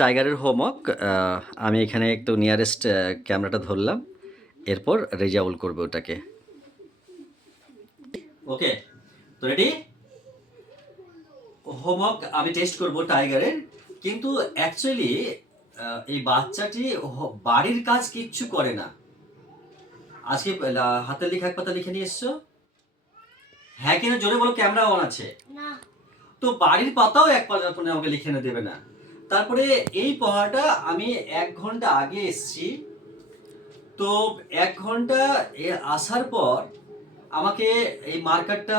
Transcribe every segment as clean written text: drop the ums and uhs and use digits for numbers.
টাইগারের হোমওয়ার্ক। আমি এখানে একটু নিয়ারেস্ট ক্যামেরাটা ধরলাম, এরপর রেজাউল করবে ওটাকে। ওকে, তো রেডি? হোমওয়ার্ক আমি টেস্ট করব টাইগারের, কিন্তু অ্যাকচুয়ালি এই বাচ্চাটি বাড়ির কাজ কিচ্ছু করে না। আজকে হাতের লেখা এক পাতা লিখে নিয়ে এসছো? হ্যাঁ কিনা জোরে বলো, ক্যামেরা অন আছে। না। তো বাড়ির পাতাও এক পাতা তুমি আমাকে লিখে এনে দেবে না। তারপরে এই পড়াটা আমি 1 ঘন্টা আগে এসছি, তো 1 ঘন্টা আসার পর আমাকে এই মার্কারটা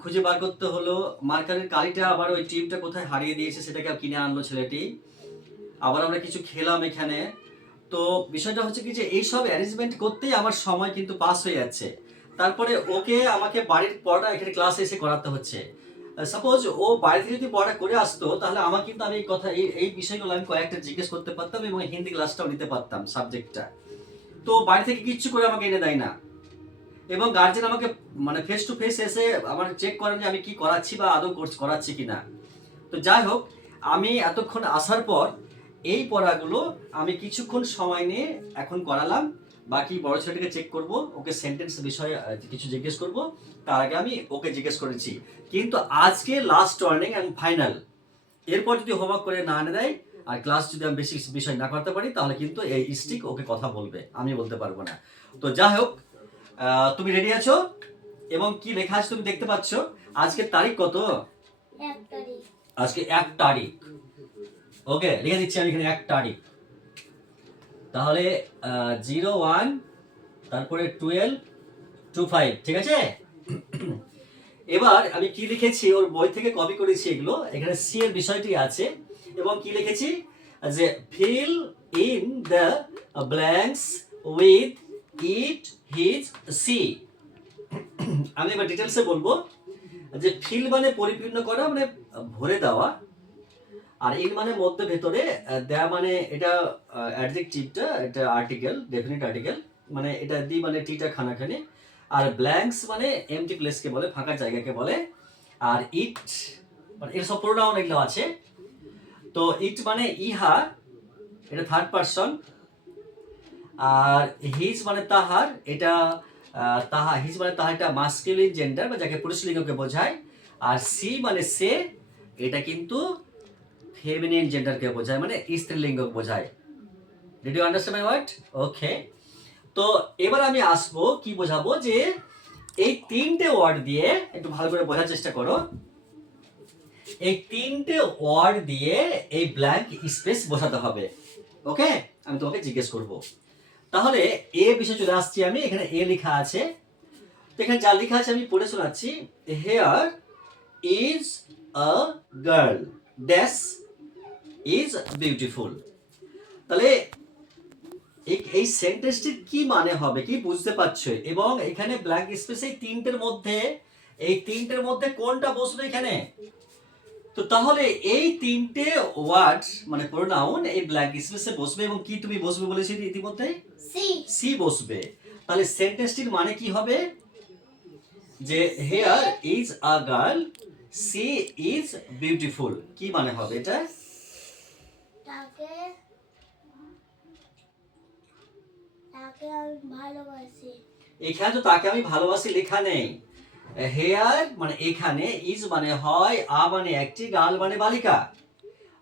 খুঁজে বার করতে হলো। মার্কারের কালিটা আবার ওই টিপটা কোথায় হারিয়ে দিয়েছে সেটাকে কিনে আনলো ছেলেটি। আবার আমরা কিছু খেলাম এখানে। তো বিষয়টা হচ্ছে কি যে এইসব অ্যারেঞ্জমেন্ট করতেই আমার সময় কিন্তু পাস হয়ে যাচ্ছে। তারপরে ওকে আমাকে বাড়ির পড়াটা এখানে ক্লাসে এসে করাতে হচ্ছে। সাপোজ ও বাড়ি থেকে যদি পড়াটা করে আসতো, তাহলে আমার কিন্তু আমি এই কথা এই বিষয়গুলো আমি কয়েকটা জিজ্ঞেস করতে পারতাম এবং হিন্দি ক্লাসটাও নিতে পারতাম সাবজেক্টটা। তো বাড়ি থেকে কিচ্ছু করে আমাকে এনে দেয় না, এবং গার্জেন আমাকে মানে ফেস টু ফেস এসে আমার চেক করেন যে আমি কি করাচ্ছি বা আদৌ কোর্স করাচ্ছি কিনা। তো যাই হোক, আমি এতক্ষণ আসার পর এই পড়াগুলো আমি কিছুক্ষণ সময় নিয়ে এখন করালাম। বাকি বড় ছেলেটাকে চেক করব, ওকে সেন্টেন্স বিষয়ে কিছু জিজ্ঞেস করব। তার আগে আমি ওকে জিজ্ঞেস করেছি, কিন্তু আজকে লাস্ট ওয়ার্নিং অ্যান্ড ফাইনাল। এরপর যদি হোমওয়ার্ক করে না এনে দেয় আর ক্লাস যদি আমি বেশি বিষয় না করতে পারি, তাহলে কিন্তু এই স্টিক ওকে কথা বলবে, আমি বলতে পারবো না। তো যাই হোক, তুমি রেডি আছো? এবং কি লেখা আছে তুমি দেখতে পাচ্ছ। আজকের তারিখ কত? 1 তারিখ। আজকে 1 তারিখ। ওকে, লিখে দিচ্ছি আমি এখানে 1 তারিখ। তাহলে 01, তারপরে 12, 25, ঠিক আছে? এবার আমি কি লিখেছি, ওর বই থেকে কপি করেছি এগুলো। এখানে সি এর বিষয়টি আছে, এবং কি লিখেছি যে fill in the blanks with it his she. আমি এবার ডিটেলসে বলবো যে ফিল মানে পরিপূর্ণ করা, মানে ভরে দেওয়া। আর ইন মানে মধ্যে, ভেতরে। দেয়া মানে এটা অ্যাডজেক্টিভটা, এটা আর্টিকেল, ডেফিনিট আর্টিকেল, মানে এটা দি মানে টিটা খানাখানি। আর ব্ল্যাঙ্কস মানে এমটি প্লেসকে বলে, ফাঁকা জায়গাকে বলে। আর ইট মানে এর সব প্রোনাউন এগুলো আছে। তো ইট মানে ইহা, এটা থার্ড পারসন। আর হিজ মানে তাহার, এটা তাহা, হিজ মানে তাহার, এটা মাস্কুলিন জেন্ডার বা যাকে পুরুষলিঙ্গকে বোঝায়। আর সি মানে সে, এটা কিন্তু ফেমিনিন জেন্ডারকে বোঝায়, মানে স্ত্রীলিঙ্গ বোঝায়। Did you understand my word? Okay. তো এবার আমি আসবো কি বোঝাবো, যে এই 3টে ওয়ার্ড দিয়ে একটু ভালো করে বোঝার চেষ্টা করো। এই 3টে ওয়ার্ড দিয়ে এই ব্ল্যাঙ্ক স্পেস বোঝাতে হবে। ওকে, আমি তোমাকে জিজ্ঞেস করব। তাহলে এ বিষয়ে চলে আসছি আমি। এখানে এ লেখা আছে, তো এখানে যা লেখা আছে আমি পড়ে শোনাচ্ছি। Hair is a girl dash is beautiful. তাহলে এই সেন্টেন্সটির কি মানে হবে, কি বুঝতে পারছো? এবং এখানে ব্ল্যাঙ্ক স্পেস এই তিনটের মধ্যে কোনটা বসবে এখানে? তো তাহলে এই 3টে ওয়ার্ড মানে প্রোনাউন এই ব্ল্যাঙ্ক স্পেসে বসবে, এবং কি তুমি বসবে বলেছি ইতিমধ্যে? সি। সি বসবে। তাহলে সেন্টেন্সটির মানে কি হবে? যে here is a girl she is beautiful, কি মানে হবে এটা? তাকে তাকে আমি ভালোবাসি। এখানে তো তাকে আমি ভালোবাসি লেখা নেই। হেয়ার মানে এখানে, ইজ মানে হয়, আ মানে একটি, গার্ল মানে বালিকা।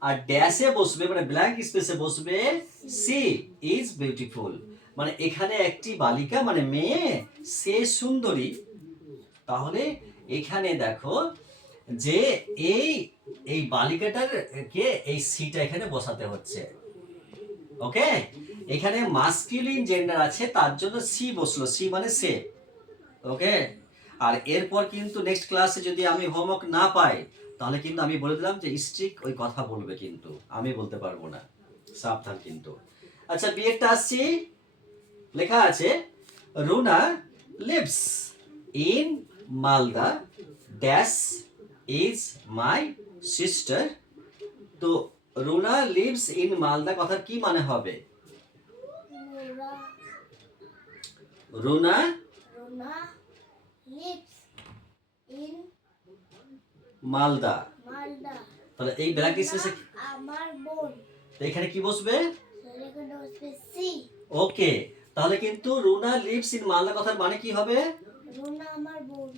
আর ড্যাশে বসবে মানে ব্ল্যাঙ্ক স্পেসে বসবে সি ইজ বিউটিফুল, মানে এখানে একটি বালিকা মানে মেয়ে, সে সুন্দরী। তাহলে এখানে দেখো যে এই এই বালিকাটার কে এই সিটা এখানে বসাতে হচ্ছে। ওকে, এখানে মাস্কুলিন জেন্ডার আছে, তার জন্য সি বসলো, সি মানে সে। ওকে, আর এরপর কিন্তু নেক্সট ক্লাসে যদি আমি হোমওয়ার্ক না পাই, তাহলে কিন্তু আমি বলে দিলাম যে স্ট্রিক ওই কথা বলবে, কিন্তু আমি বলতে পারবো না, সাবধান কিন্তু। আচ্ছা, বিয়েরটা আসছি। লেখা আছে Runa lives in Malda dash is my sister. তো রুনা লিভস ইন মালদা কথার কি মানে হবে? Runa Runa Runa lives in Malda. মালদা। তাহলে এই ব্ল্যাঙ্ক স্পেসে আমার বোন। তো এখানে কি বসবে? স্যার এখানে বসবে সি। ওকে, তাহলে কিন্তু রুনা লিভস ইন মালদা কথার মানে কি হবে? রুনা আমার বোন।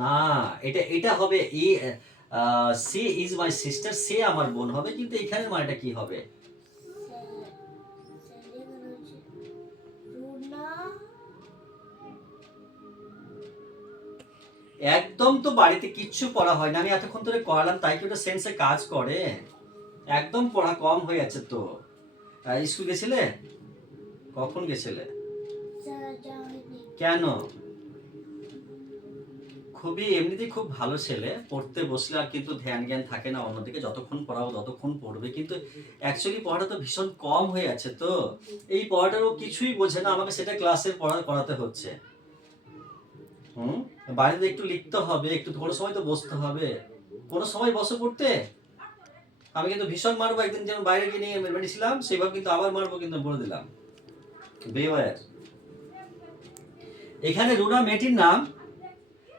না, এটা এটা হবে সি ইজ মাই সিস্টার, সে আমার বোন হবে, কিন্তু এখানের মানেটা কি হবে? স্যার স্যার এখানে হচ্ছে রুনা। একদম তো বাড়িতে কিচ্ছু পড়া হয় না, আমি এতক্ষণ ধরে করালাম, তাই কি ওটা সেন্সে কাজ করে? একদম পড়া কম হয়ে আছে তো। স্কুল গেছিলে? কখন গেছিলে? স্যার যাওয়ানি। কেন? খুবই এমনিতেই খুব ভালো ছেলে, পড়তে বসলে আর কিন্তু ধ্যান জ্ঞান থাকে না অন্যদিকে, যতক্ষণ পড়াবো ততক্ষণ পড়বে, কিন্তু অ্যাকচুয়ালি পড়াটা তো ভীষণ কম হয়ে আছে তো। এই পড়াটারও কিছুই বোঝে না, আমাকে সেটা ক্লাসের পড়া করাতে হচ্ছে। হুম, বাড়িতে একটু লিখতে হবে, একটু কোনো সময় তো বসতে হবে। কোনো সময় বসে পড়তে, আমি কিন্তু ভীষণ মারবো, একদিন যেমন বাইরে গিয়ে নিয়ে মেরেছিলাম সেইভাবে কিন্তু আবার মারবো, কিন্তু বলে দিলাম। বেওয়্যার। এখানে রুনা মেয়েটির নাম,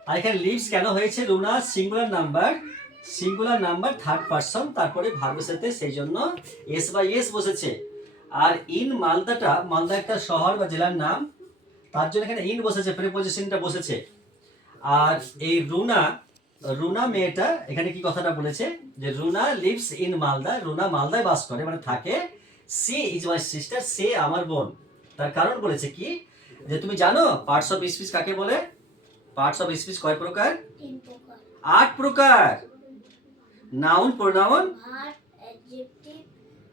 আর এখানে লিভস কেন হয়েছে? Runa singular number third person, তারপরে ভার্বের সাথে, সেই জন্য এস বাই এস বসেছে। আর ইন মালদা একটা শহর বা জেলার নাম, তার জন্য এখানে ইন বসেছে, প্রিপজিশনটা বসেছে। আর এই রুনা মেয়েটা এখানে কি কথাটা বলেছে, যে রুনা লিভস ইন মালদা, রুনা মালদায় বাস করে মানে থাকে। সি ইজ মাই সিস্টার, সে আমার বোন। তার কারণ বলেছে কি, যে তুমি জানো পার্টস অফ স্পিচ কাকে বলে? পার্টস অফ স্পিচ কয় প্রকার? 3 প্রকার। 8 প্রকার। Noun, pronoun, verb, adjective,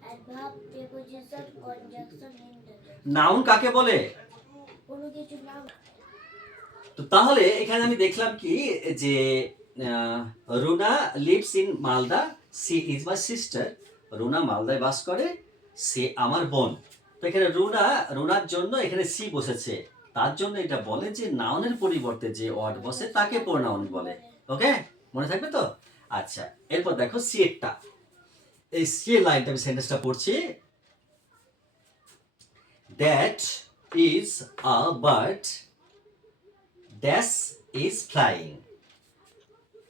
adverb, preposition, conjunction, interjection. Noun কাকে বলে? কোনো কিছু নাম। তো তাহলে এখানে আমি দেখলাম কি, যে Runa lives in Malda, she is my sister, Runa মালদায় বাস করে, সে আমার বোন। তো এখানে রুনার জন্য এখানে সি বসেছে, তার জন্য এটা বলে যে নাউনের পরিবর্তে যে ওয়ার্ড বসে তাকে প্রোনাউন বলে। ওকে, মনে থাকবে তো? আচ্ছা, এরপর দেখো সি এরটা, এই সি এর লাইনটা আমি সেন্টেন্সটা পড়ছি। That is a bird dash is flying.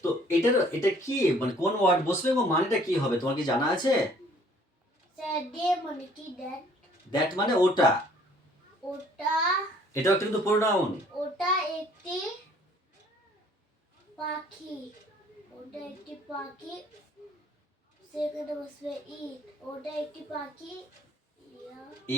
তো এটা কি মানে কোন ওয়ার্ড বসবে এবং মানেটা কি হবে, তোমার কি জানা আছে? স্যার ডে মানে কি? দ্যাট মানে ওটা, ওটা এটাও কিন্তু প্রোনাউন। ওটা একটি পাখি। ওটা একটি পাখি। সেখানে বসবে ইট। ওটা একটি পাখি।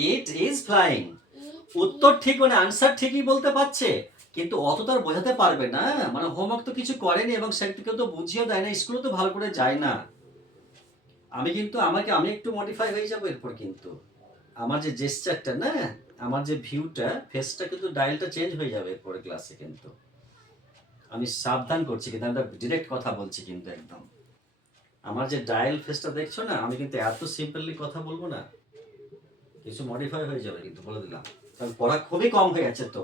It is flying. ইট উত্তর ঠিক মানে আনসার ঠিকই বলতে পারছে, কিন্তু অত তার বোঝাতে পারবে না, মানে হোমওয়ার্ক তো কিছু করেনি এবং সেটা কেউ তো বুঝিয়েও দেয় না, স্কুলে তো ভালো করে যায় না। আমি একটু মডিফাই হয়ে যাবো এরপর, কিন্তু আমার যে জেস্টারটা না, আমার যে ভিউটা, ফেসটা কিন্তু ডায়ালটা চেঞ্জ হয়ে যাবে এরপরে ক্লাসে, কিন্তু আমি সাবধান করছি, কিন্তু আমি ডিরেক্ট কথা বলছি, কিন্তু একদম আমার যে ডায়াল ফেসটা দেখছো না, আমি কিন্তু এত সিম্পলি কথা বলবো না, কিছু মডিফাই হয়ে যাবে, কিন্তু বলে দিলাম, কারণ পড়া খুবই কম হয়ে আছে তো।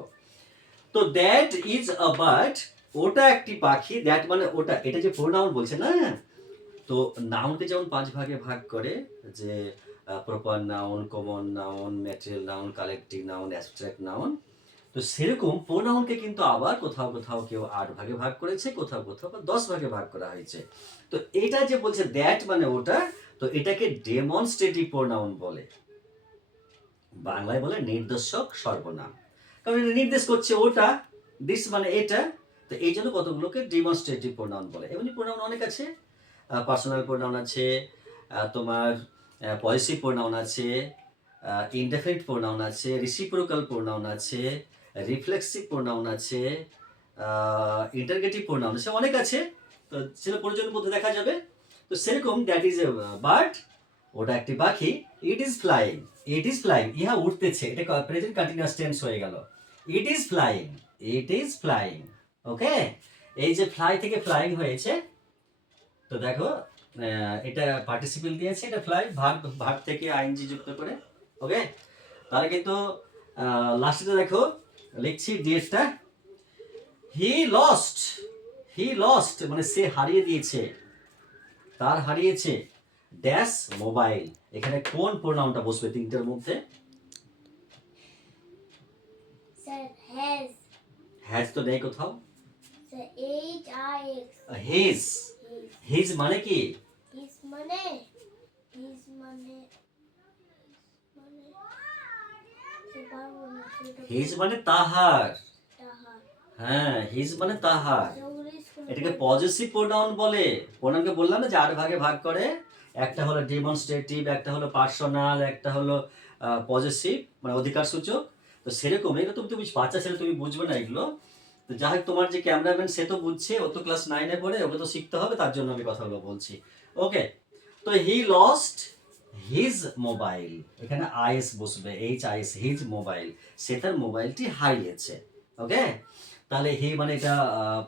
তো দ্যাট ইজ আ বার্ড, ওটা একটি পাখি, দ্যাট মানে ওটা, এটা যে প্রোনাউন বলছে না, তো নাউনকে যেমন 5 ভাগে ভাগ করে, যে proper noun, common noun, material noun, collective noun, abstract noun, তো সেরকম প্রোনাউনকে কিন্তু আবার কোথাও কোথাও কেউ 8 ভাগে ভাগ করেছে, কোথাও কোথাও 10 ভাগে ভাগ করা হয়েছে। তো এটা যে বলছে দ্যাট মানে ওটা, তো এটাকে ডেমনস্ট্রেটিভ প্রোনাউন বলে, বাংলায় বলে নির্দেশক সর্বনাম, কারণ এটা নির্দেশ করছে ওটা, দিস মানে এটা, তো এই জন্য কতগুলোকে ডেমনস্ট্রেটিভ প্রোনাউন বলে। এমনি প্রোনাউন অনেক আছে, পার্সোনাল প্রোনাউন আছে, তোমার পজিটিভ প্রোনাউন আছে, ইনডেফিনিট প্রোনাউন আছে, রিসিপ্রোকাল প্রোনাউন আছে, রিফ্লেক্সিভ প্রোনাউন আছে, ইন্টারগেটিভ প্রোনাউন আছে, অনেক আছে, তো সেটা প্রয়োজনের মধ্যে দেখা যাবে। তো সেরকম দ্যাট ইজ এ বার্ড, ওটা একটি পাখি, ইট ইজ ফ্লাইং, ইহা উঠতেছে, এটা প্রেজেন্ট কন্টিনিউয়াস টেন্স হয়ে গেল, ইট ইজ ফ্লাইং। ওকে, এই যে ফ্লাই থেকে ফ্লাইং হয়েছে, তো দেখো এটা পার্টিসিপেল দিয়েছে, এটা ফ্লাই, ভার্ব থেকে আইএনজি যুক্ত করে। ওকে, তাহলে কিন্তু লাস্টে দেখো লিখছি ডিএসটা, হি লস্ট মানে সে হারিয়ে দিয়েছে, তার হারিয়েছে ড্যাশ মোবাইল। এখানে কোন প্রোনাউনটা বসবে তিনটের মধ্যে? স্যার হ্যাজ তো নেই কোথাও। Sir H I x his মানে কি? হিজ মানে হিজ মানে তাহার, তাহার হ্যাঁ হিজ মানে তাহার। ওগুলো স্কুলে এটাকে পজেসিভ প্রোনাউন বলে। প্রোনাউনকে বললাম না যে 8 ভাগে ভাগ করে, একটা হলো ডেমনস্ট্রেটিভ, একটা হলো পার্সোনাল, একটা হলো পজেসিভ মানে অধিকার সূচক। তো সেরকম এটা তুমি বাচ্চা ছেলে, তুমি বুঝবে না এগুলো। তো যাই হোক, তোমার যে ক্যামেরাম্যান সে তো বুঝছে, ও তো ক্লাস 9-এ পড়ে, ওকে তো শিখতে হবে, তার জন্য আমি কথাগুলো বলছি। ওকে, তো হি লস্ট হিজ মোবাইল, এখানে আইএস বসবে, HIS, হিজ মোবাইল, সে তার মোবাইলটি হারিয়েছে। ওকে, তাহলে হি মানে এটা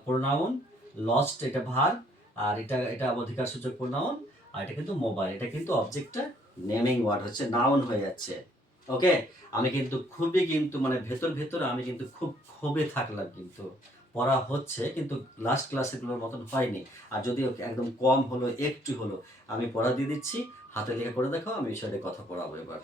প্রোনাউন, লস্ট এটা ভার্ব, আর এটা অধিকার সূচক প্রোনাউন, আর এটা কিন্তু মোবাইল, এটা কিন্তু অবজেক্টটা নেমিং ওয়ার্ড হচ্ছে, নাউন হয়ে যাচ্ছে। ওকে, আমি কিন্তু খুবই কিন্তু মানে ভেতর আমি কিন্তু খুব ক্ষোভে থাকলাম, কিন্তু পড়া হচ্ছে কিন্তু লাস্ট ক্লাসেগুলোর মতন হয়নি। আর যদিও একদম কম হলো, একটু হলো, আমি পড়া দিয়ে দিচ্ছি, হাতে লেখা করে দেখাও, আমি বিষয়টা কথা পড়াবো এবার।